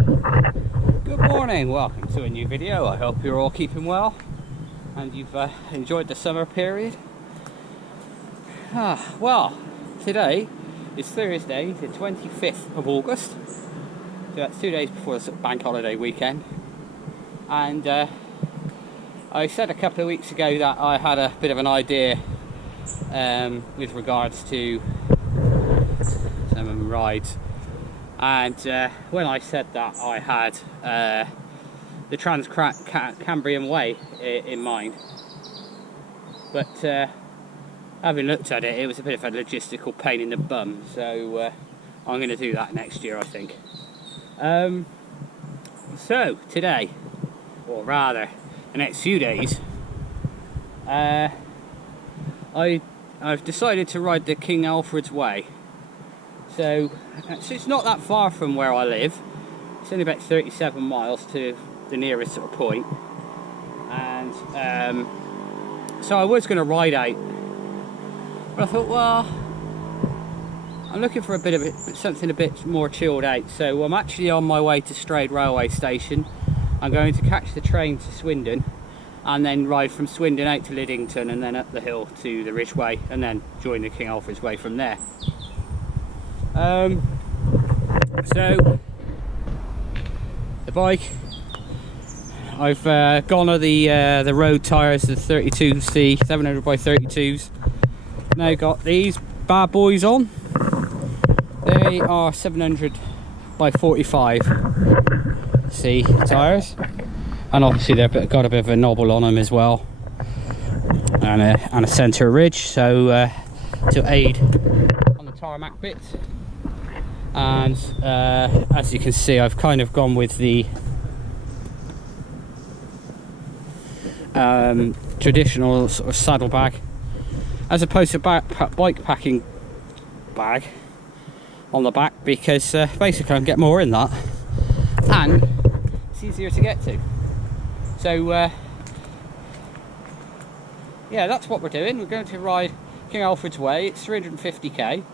Good morning, welcome to a new video. I hope you're all keeping well and you've enjoyed the summer period. Well, today is Thursday, the 25th of August, so that's 2 days before the bank holiday weekend. And I said a couple of weeks ago that I had a bit of an idea with regards to some rides. And when I said that, I had the Trans-Cambrian Way in mind. But having looked at it, it was a bit of a logistical pain in the bum. So I'm going to do that next year, I think. So today, or rather the next few days, I've decided to ride the King Alfred's Way. So it's not that far from where I live. It's only about 37 miles to the nearest sort of point. And so I was going to ride out, but I thought, well, I'm looking for something a bit more chilled out. So I'm actually on my way to Strayed railway station. I'm going to catch the train to Swindon and then ride from Swindon out to Liddington and then up the hill to the Ridgeway and then join the King Alfred's Way from there. So the bike, I've gone on the road tyres, the 32C 700 by 32s. Now got these bad boys on. They are 700 by 45C tyres, and obviously they've got a bit of a knobble on them as well, and a centre ridge, so to aid on the tarmac bits. And as you can see, I've kind of gone with the traditional sort of saddle bag as opposed to bike packing bag on the back, because basically I can get more in that and it's easier to get to. So yeah, that's what we're doing. We're going to ride King Alfred's Way. It's 350k.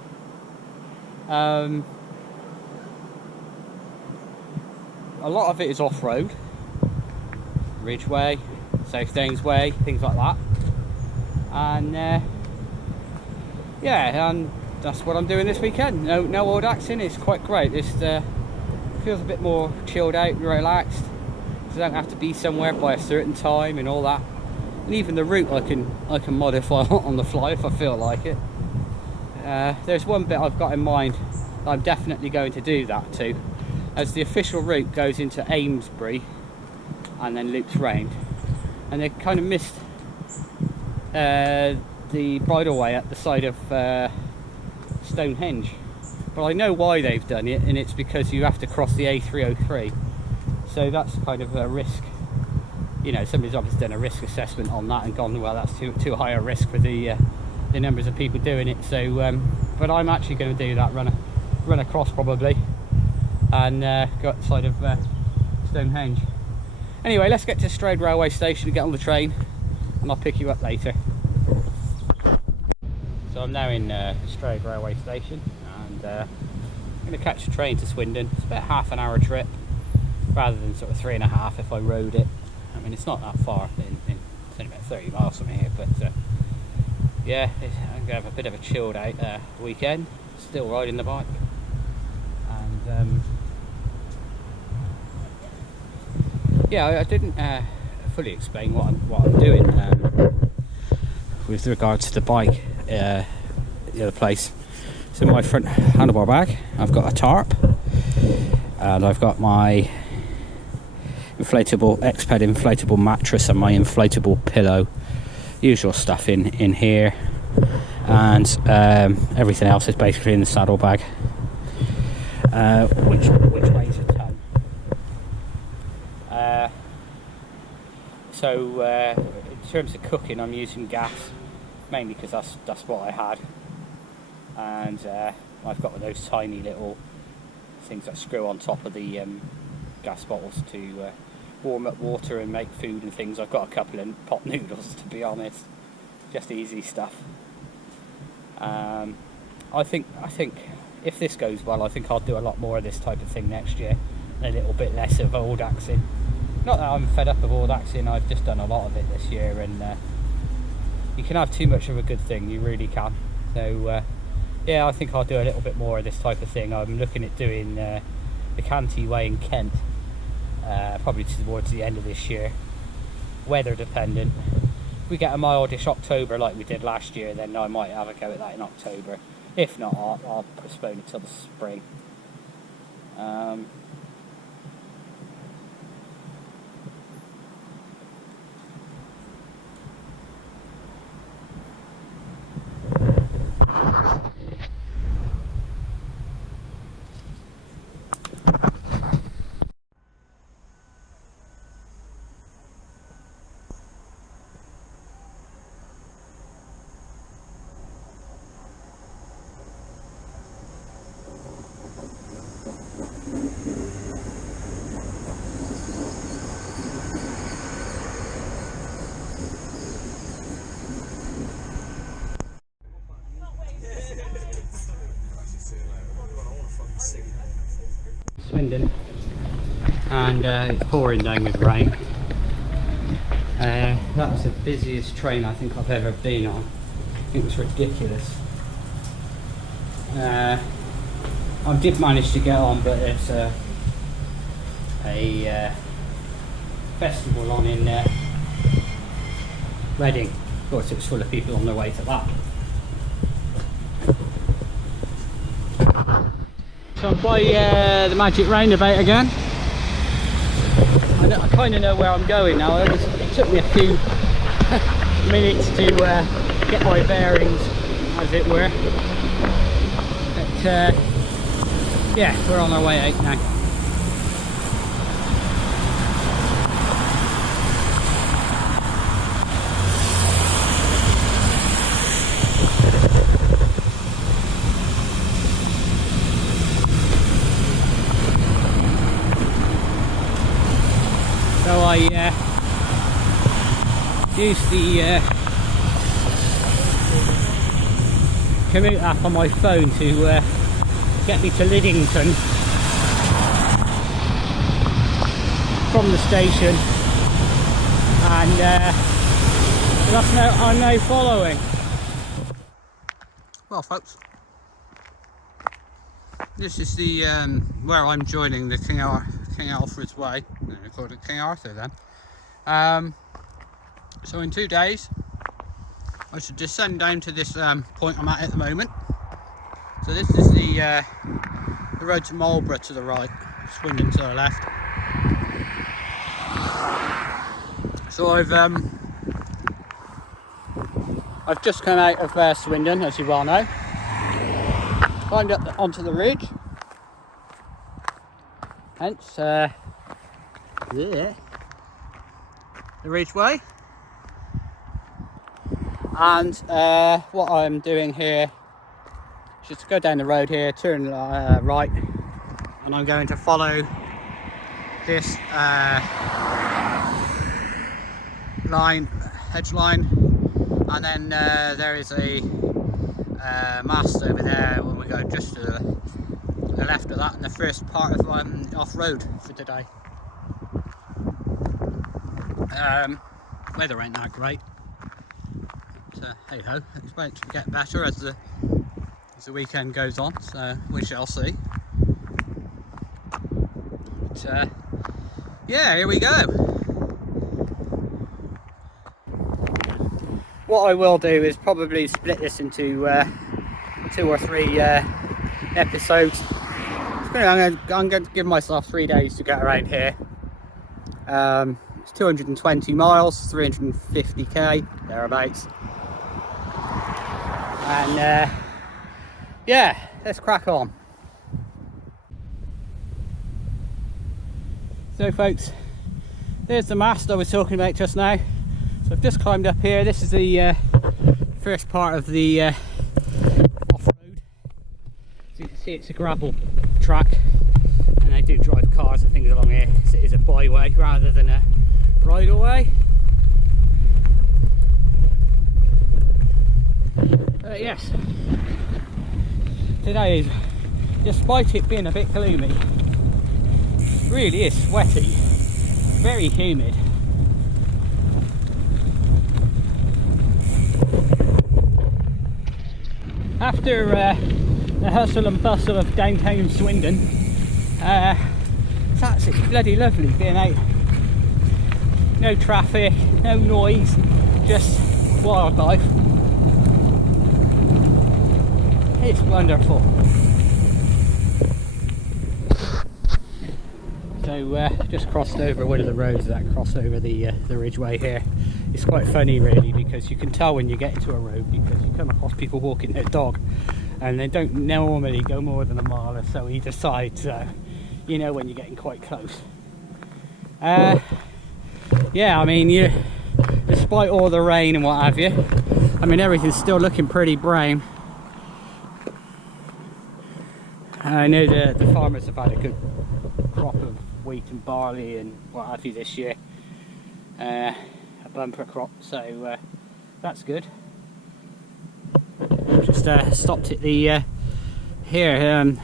A lot of it is off-road, Ridgeway, South Downs Way, things like that. And yeah, and that's what I'm doing this weekend. No old axing. It's quite great. This feels a bit more chilled out and relaxed. So I don't have to be somewhere by a certain time and all that. And even the route I can modify on the fly if I feel like it. There's one bit I've got in mind that I'm definitely going to do that to, as the official route goes into Amesbury and then loops round, and they kind of missed the bridleway at the side of Stonehenge. But I know why they've done it, and it's because you have to cross the A303, so that's kind of a risk. You know, somebody's obviously done a risk assessment on that and gone, well, that's too high a risk for the numbers of people doing it. So but I'm actually going to do that, run across probably, and go outside of Stonehenge. Anyway, let's get to Strayed railway station and get on the train, and I'll pick you up later. So I'm now in Strayed railway station, and I'm going to catch the train to Swindon. It's about a half an hour trip rather than sort of 3.5 if I rode it. I mean, it's not that far, it's only about 30 miles from here, but yeah, I'm going to have a bit of a chilled out weekend, still riding the bike. And yeah, I didn't fully explain what I'm doing with regards to the bike, the other place. So in my front handlebar bag, I've got a tarp, and I've got my X-Ped inflatable mattress and my inflatable pillow, usual stuff in here, and everything else is basically in the saddle bag, which weighs a ton. So in terms of cooking, I'm using gas mainly because that's what I had, and I've got one of those tiny little things that screw on top of the gas bottles to warm up water and make food and things. I've got a couple of pot noodles, to be honest, just easy stuff. I think if this goes well, I think I'll do a lot more of this type of thing next year. a little bit less of old axing. Not that I'm fed up of old axing, I've just done a lot of it this year, and you can have too much of a good thing, you really can. So yeah, I think I'll do a little bit more of this type of thing. I'm looking at doing the Canty Way in Kent, probably towards the end of this year, weather dependent. If we get a mildish October like we did last year, then I might have a go at that in October. If not, I'll postpone it till the spring. Swindon, and it's pouring down with rain. That was the busiest train I think I've ever been on. It was ridiculous. I did manage to get on, but it's a festival on in Reading. Of course, it was full of people on their way to that. So I'm by the magic roundabout again. I kind of know where I'm going now. It took me a few minutes to get my bearings, as it were. But yeah, we're on our way out now. So I used the commute app on my phone to get me to Liddington from the station, and that's now I'm now following. Well, folks, this is the where I'm joining the King Alfred's Way. They called it King Arthur then. So in 2 days I should descend down to this point I'm at the moment. So this is the road to Marlborough to the right, Swindon to the left. So I've just come out of Swindon, as you well know. Climbed up onto the ridge. Hence the ridgeway. And what I'm doing here is just go down the road here, turn right, and I'm going to follow this hedge line, and then there is a mast over there when we go just to the left of that, and the first part of off-road for today. Weather ain't that great, but hey ho, expect to get better as the weekend goes on, so we shall see. But yeah, here we go. What I will do is probably split this into 2 or 3 episodes. I'm going to give myself 3 days to get around here. It's 220 miles, 350k thereabouts, and yeah, let's crack on. So folks, there's the mast I was talking about just now. So I've just climbed up here. This is the first part of the off-road. So you can see it's a gravel track, and they do drive cars and things along here, because it is a byway rather than a bridleway. Yes, today is, despite it being a bit gloomy, really is sweaty, very humid. After the hustle and bustle of downtown Swindon, it's absolutely bloody lovely being out. No traffic, no noise, just wildlife. It's wonderful. So just crossed over one of the roads that cross over the ridgeway here. It's quite funny really, because you can tell when you get into a road, because you come across people walking their dog and they don't normally go more than a mile or so either side, so you know when you're getting quite close. Yeah, I mean, despite all the rain and what have you, I mean everything's still looking pretty brown. I know the farmers have had a good crop of wheat and barley and what have you this year, a bumper crop, so that's good. Just stopped at the here.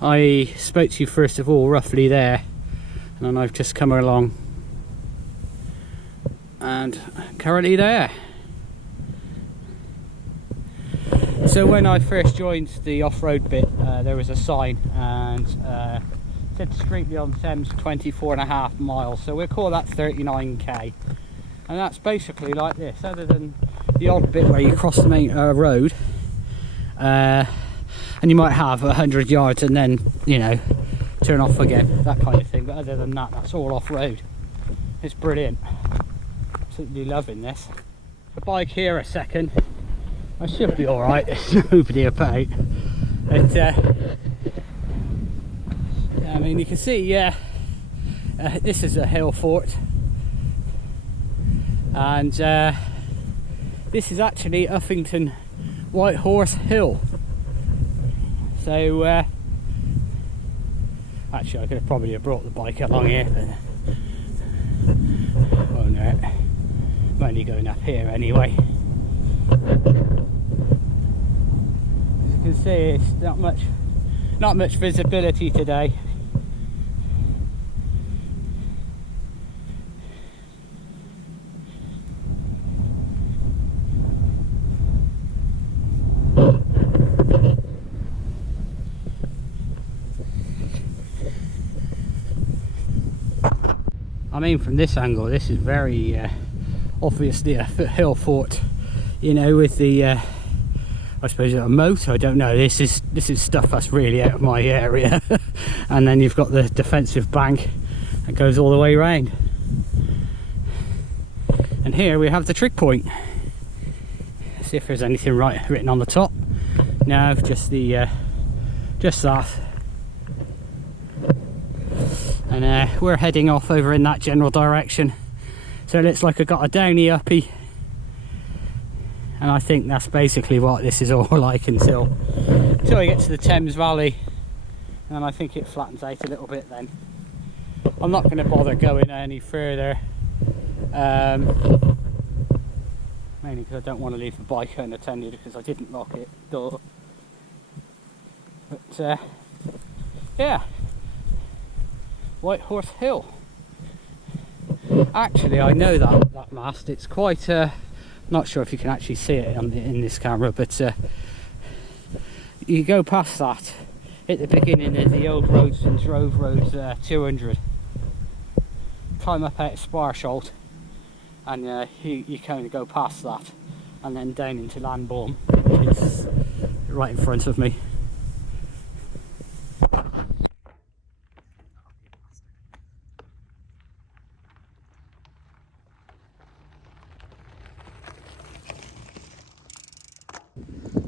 I spoke to you first of all roughly there, and then I've just come along and currently there. So when I first joined the off-road bit, there was a sign and said Street on Thames 24.5 miles, so we'll call that 39k, and that's basically like this, other than the odd bit where you cross the main road, and you might have 100 yards and then, you know, turn off again, that kind of thing, but other than that, that's all off-road. It's brilliant. Absolutely loving this. The bike here a second. I should be alright, there's nobody about. But I mean, you can see, this is a hill fort, and this is actually Uffington White Horse Hill. So actually I could have probably brought the bike along here, but oh no, I'm only going up here anyway. As you can see, it's not much visibility today. I mean, from this angle, this is very obviously a hill fort, you know, with the I suppose a moat, I don't know, this is stuff that's really out of my area. And then you've got the defensive bank that goes all the way around, and here we have the trig point. Let's see if there's anything written on the top. No, just the just that. And we're heading off over in that general direction, so it looks like I got a downy uppy, and I think that's basically what this is all like until I get to the Thames Valley, and I think it flattens out a little bit then. I'm not going to bother going any further, mainly because I don't want to leave the bike unattended, because I didn't lock it door. But yeah, White Horse Hill. Actually, I know that mast. It's quite not sure if you can actually see it in this camera, but you go past that at the beginning of the old roads and drove road 200, climb up out of Sparsholt, and you kind of go past that and then down into Landbourne, which is right in front of me.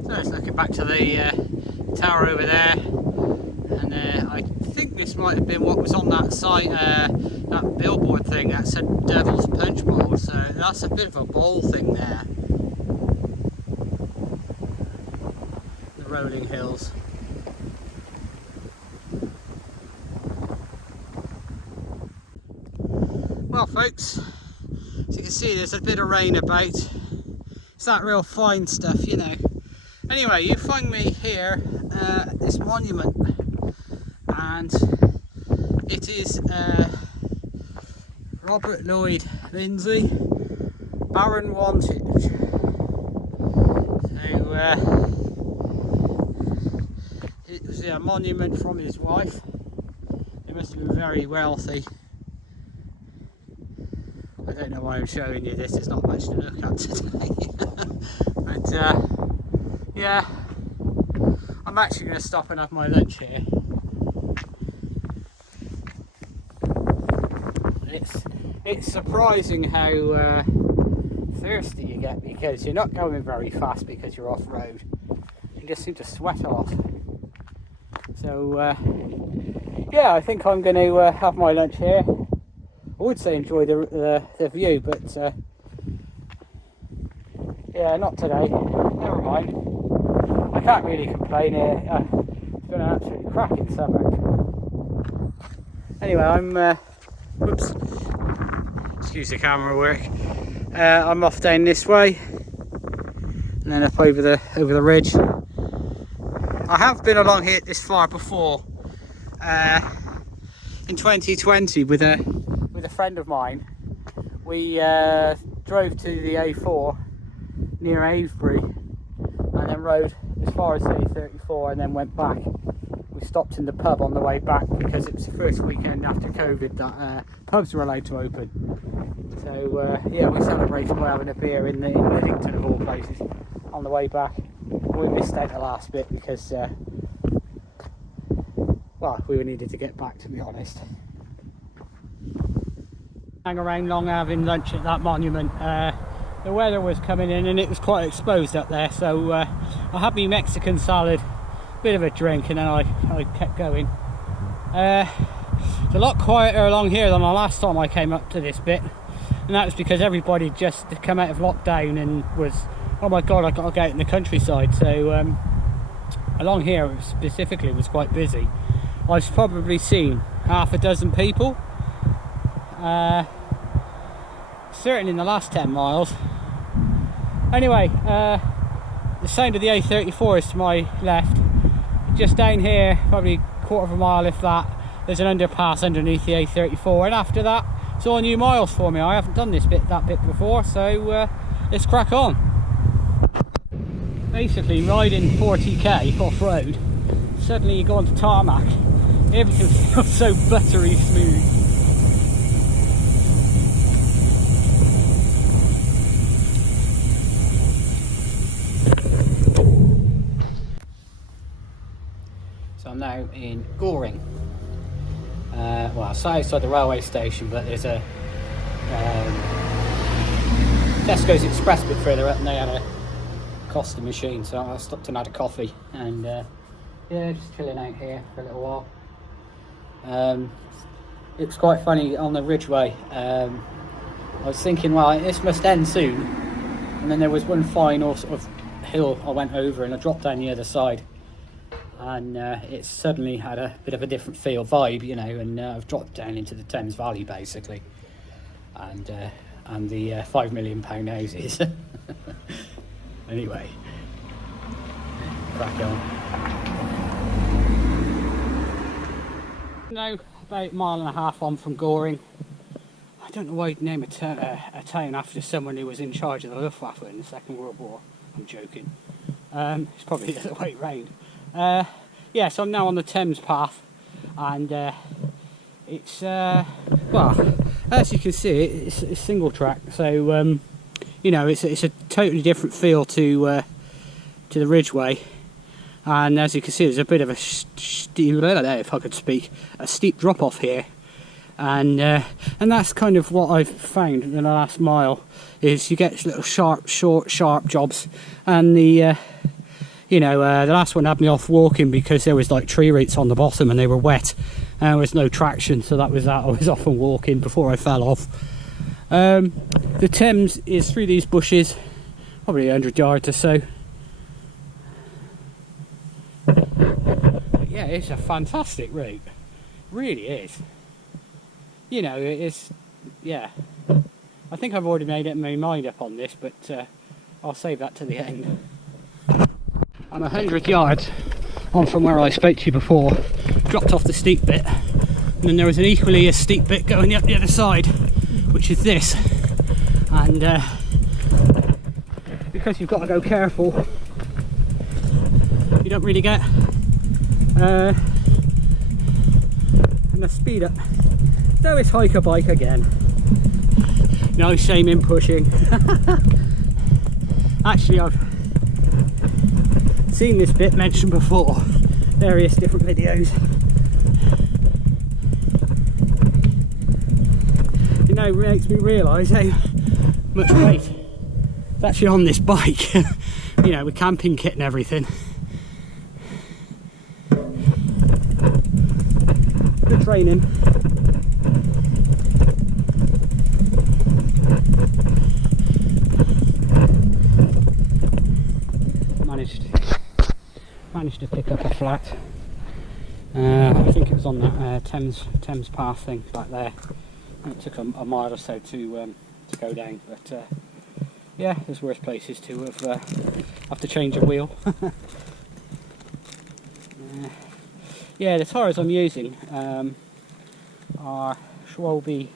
So let's look back to the tower over there, and I think this might have been what was on that site, that billboard thing that said Devil's Punch Bowl, so that's a bit of a bowl thing there. The rolling hills. Well folks, as you can see there's a bit of rain about. It's that real fine stuff, you know. Anyway, you find me here at this monument, and It is Robert Lloyd Lindsay, Baron Wantage. So it was a monument from his wife. He must have been very wealthy. I don't know why I'm showing you this, there's not much to look at today. But yeah, I'm actually going to stop and have my lunch here. It's surprising how thirsty you get, because you're not going very fast because you're off-road. You just seem to sweat a lot. So yeah, I think I'm going to have my lunch here. I would say enjoy the view, but yeah, not today. Never mind. I can't really complain here. It's been an absolutely cracking summer. Anyway, I'm whoops. Excuse the camera work. I'm off down this way, and then up over the ridge. I have been along here this far before. In 2020 with a friend of mine. We drove to the A4 near Avebury, and then rode as far as the A34, and then went back. We stopped in the pub on the way back because it was the first weekend after COVID that pubs were allowed to open. So yeah, we celebrated by having a beer in Liddington of all places on the way back. We missed out the last bit because well, we needed to get back, to be honest. Hang around long having lunch at that monument. The weather was coming in and it was quite exposed up there, so I had my Mexican salad, bit of a drink, and then I kept going. It's a lot quieter along here than the last time I came up to this bit, and that was because everybody just come out of lockdown and was, oh my god, I've got to go out in the countryside. So along here specifically was quite busy. I've probably seen half a dozen people, certainly in the last 10 miles. Anyway, the sound of the A34 is to my left. Just down here, probably a quarter of a mile if that, there's an underpass underneath the A34, and after that it's all new miles for me. I haven't done that bit before, so let's crack on. Basically, riding 40k off-road, suddenly you go onto tarmac, everything feels so buttery smooth. So I'm now in Goring. Well, it's outside the railway station, but there's a Tesco's Express a bit further up, and they had a Costa machine, so I stopped and had a coffee, and yeah, just chilling out here for a little while. It was quite funny on the Ridgeway. I was thinking, well, this must end soon, and then there was one final sort of hill I went over, and I dropped down the other side, and it suddenly had a bit of a different vibe, you know, and I've dropped down into the Thames Valley basically, and the £5 million houses. Anyway, crack on. Now about a mile and a half on from Goring. I don't know why you'd name a town after someone who was in charge of the Luftwaffe in the Second World War. I'm joking. It's probably the other way round. Yeah, so I'm now on the Thames path, and it's well, as you can see, it's single track, so you know, it's a totally different feel to the Ridgeway, and as you can see, there's a bit of a steep, if I could speak, a steep drop off here, and that's kind of what I've found in the last mile, is you get little short, sharp jobs, and the you know, the last one had me off walking because there was like tree roots on the bottom and they were wet and there was no traction, so that was that. I was off and walking before I fell off. The Thames is through these bushes, probably 100 yards or so. But yeah, it's a fantastic route, it really is. You know, it's, yeah, I think I've already made my mind up on this, but I'll save that to the end. I'm 100 yards on from where I spoke to you before, dropped off the steep bit, And then there was an equally as steep bit going up the other side, which is this. And because you've got to go careful, you don't really get enough speed up. So it's hiker bike again. No shame in pushing. Actually, I've seen this bit mentioned before, various different videos. You know, it makes me realise how much weight is actually on this bike. You know, with camping kit and everything. Good training. Managed to pick up a flat. I think it was on that Thames Path thing back there. It took a mile or so to go down, but yeah, there's worse places to have to change a wheel. Yeah, the tyres I'm using are Schwalbe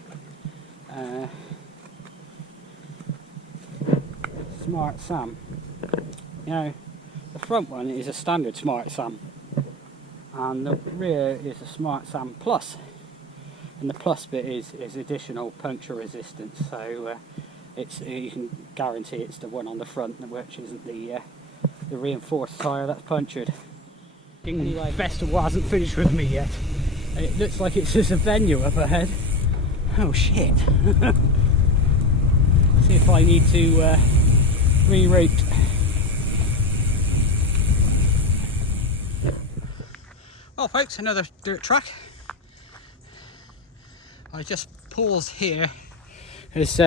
Smart Sam. You know, the front one is a standard Smart Sam, and the rear is a Smart Sam Plus, and the Plus bit is additional puncture resistance. So you can guarantee it's the one on the front, which isn't the reinforced tyre that's punctured. Anyway, festival hasn't finished with me yet, and it looks like it's just a venue up ahead. Oh shit! See if I need to reroute. Well folks, another dirt track. I just paused here as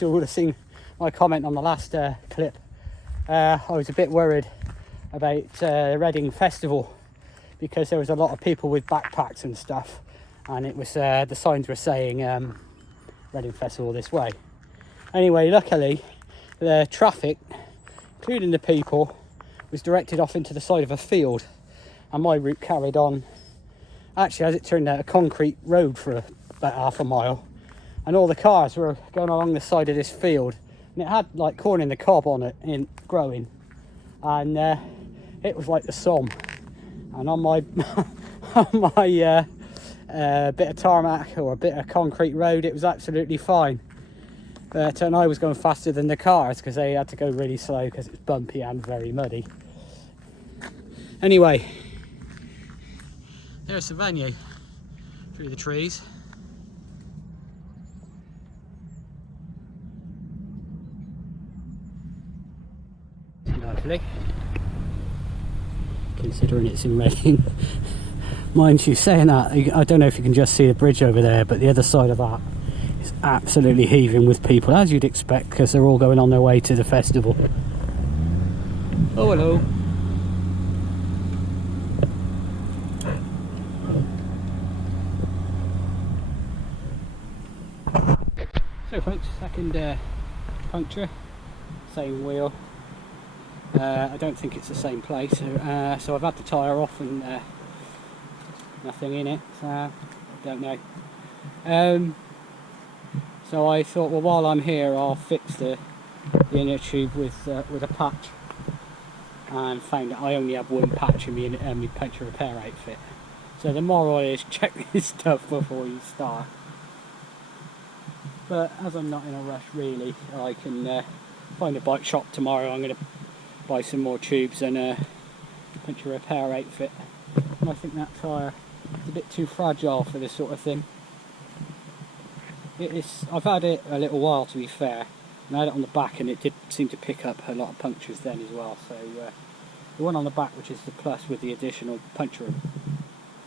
you would have seen my comment on the last clip. I was a bit worried about the Reading Festival because there was a lot of people with backpacks and stuff, and it was the signs were saying Reading Festival this way. Anyway, luckily the traffic, including the people, was directed off into the side of a field, and my route carried on, actually as it turned out, a concrete road for about half a mile, and all the cars were going along the side of this field, and it had like corn in the cob on it, growing, and it was like the Somme. And on my on my bit of tarmac or a bit of concrete road, it was absolutely fine. But and I was going faster than the cars because they had to go really slow because it's bumpy and very muddy. Anyway, there's the venue through the trees. Lovely, considering it's in Reading. Mind you, saying that, I don't know if you can just see the bridge over there, but the other side of that is absolutely heaving with people, as you'd expect, because they're all going on their way to the festival. Oh, hello. So folks, second puncture, same wheel. I don't think it's the same place, so I've had the tyre off and nothing in it, so I don't know. So I thought, well, while I'm here I'll fix the inner tube with a patch, and found that I only have one patch in my puncture repair outfit. So the moral is check this stuff before you start. But as I'm not in a rush really, I can find a bike shop tomorrow. I'm going to buy some more tubes and a puncture repair outfit. And I think that tyre is a bit too fragile for this sort of thing. I've had it a little while, to be fair, and I had it on the back and it did seem to pick up a lot of punctures then as well. So the one on the back, which is the Plus with the additional puncture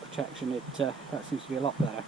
protection, that seems to be a lot better.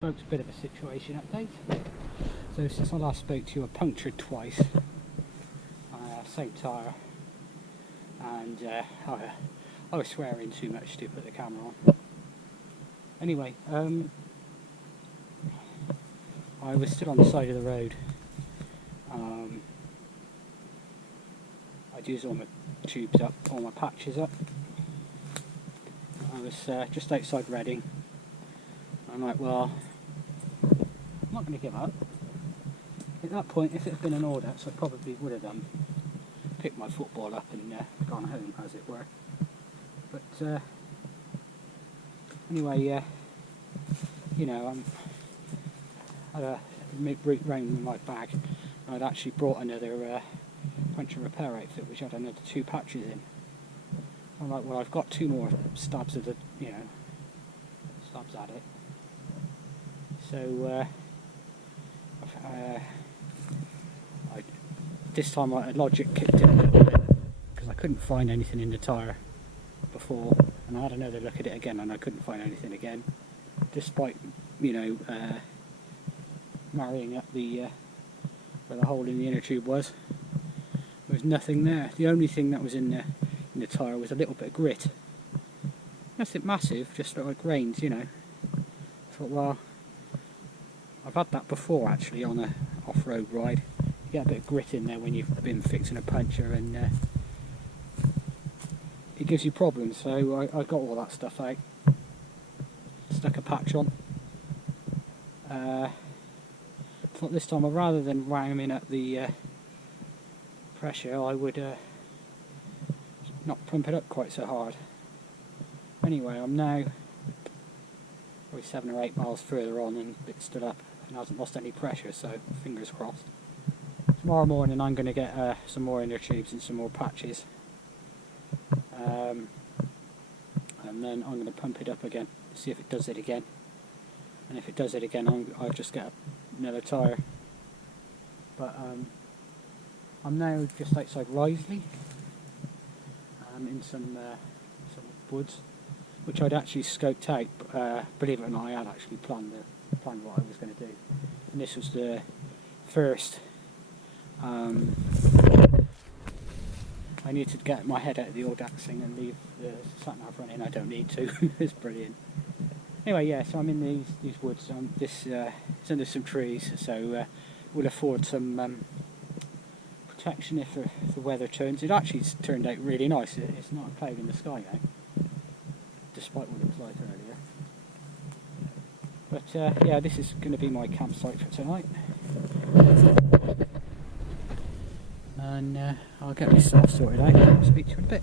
Folks, a bit of a situation update. So since I last spoke to you, I punctured twice. Same tyre, and I was swearing too much to put the camera on. Anyway, I was still on the side of the road. I'd used all my tubes up, all my patches up. I was just outside Reading. I'm like, well, I'm not going to give up. At that point, if it had been an Audax, I probably would have picked my football up and gone home, as it were. But anyway, you know, I had a route round in my bag. I'd actually brought another punch and repair outfit, which had another 2 patches in. I'm like, well, I've got 2 more stabs of the, stabs at it. So this time logic kicked in a little bit because I couldn't find anything in the tyre before, and I had another look at it again and I couldn't find anything again, despite marrying up the where the hole in the inner tube was. There was nothing there. The only thing that was in the tyre was a little bit of grit. Nothing massive, just like grains, I thought, well, I've had that before actually on a off-road ride. You get a bit of grit in there when you've been fixing a puncture, and it gives you problems. So I got all that stuff out, stuck a patch on. Thought this time, rather than ramming up the pressure, I would not pump it up quite so hard. Anyway, I'm now probably 7 or 8 miles further on and it stood up and hasn't lost any pressure, so fingers crossed. Tomorrow morning I'm going to get some more inner tubes and some more patches, and then I'm going to pump it up again, see if it does it again, and if it does it again I'll just get another tyre. But I'm now just outside Risley, in some woods, which I'd actually scoped out. Believe it or not, I had actually planned what I was going to do, and this was the first. I need to get my head out of the Audax thing and leave the sat-nav running. I don't need to. It's brilliant. Anyway, yeah, so I'm in these woods. It's under some trees, so we'll afford some protection if the weather turns. It actually turned out really nice. It's not a cloud in the sky now, despite what it was like earlier. But yeah, this is going to be my campsite for tonight. And I'll get myself sorted out. I'll speak to you in a bit.